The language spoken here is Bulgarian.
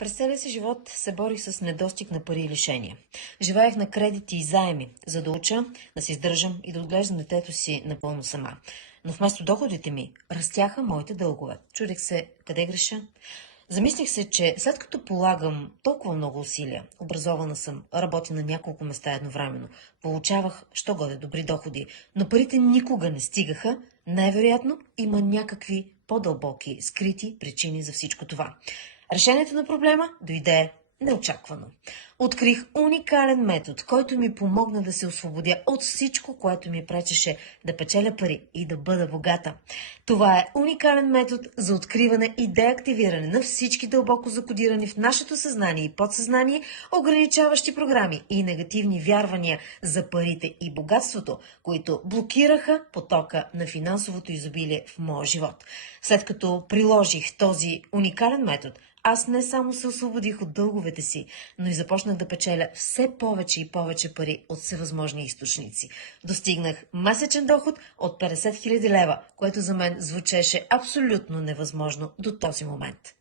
През целия си живот се борих с недостиг на пари и лишения. Живеех на кредити и заеми, за да уча, да се издържам и да отглеждам детето си напълно сама. Но вместо доходите ми, растяха моите дългове. Чудех се къде греша. Замислих се, че след като полагам толкова много усилия, образована съм, работя на няколко места едновременно, получавах, що годе, добри доходи, но парите никога не стигаха, най-вероятно има някакви по-дълбоки, скрити причини за всичко това. Решението на проблема дойде неочаквано. Открих уникален метод, който ми помогна да се освободя от всичко, което ми пречеше да печеля пари и да бъда богата. Това е уникален метод за откриване и деактивиране на всички дълбоко закодирани в нашето съзнание и подсъзнание ограничаващи програми и негативни вярвания за парите и богатството, които блокираха потока на финансовото изобилие в моя живот. След като приложих този уникален метод, аз не само се освободих от дълговете си, но и започнах да печеля все повече и повече пари от всевъзможни източници. Достигнах месечен доход от 50 000 лева, което за мен звучеше абсолютно невъзможно до този момент.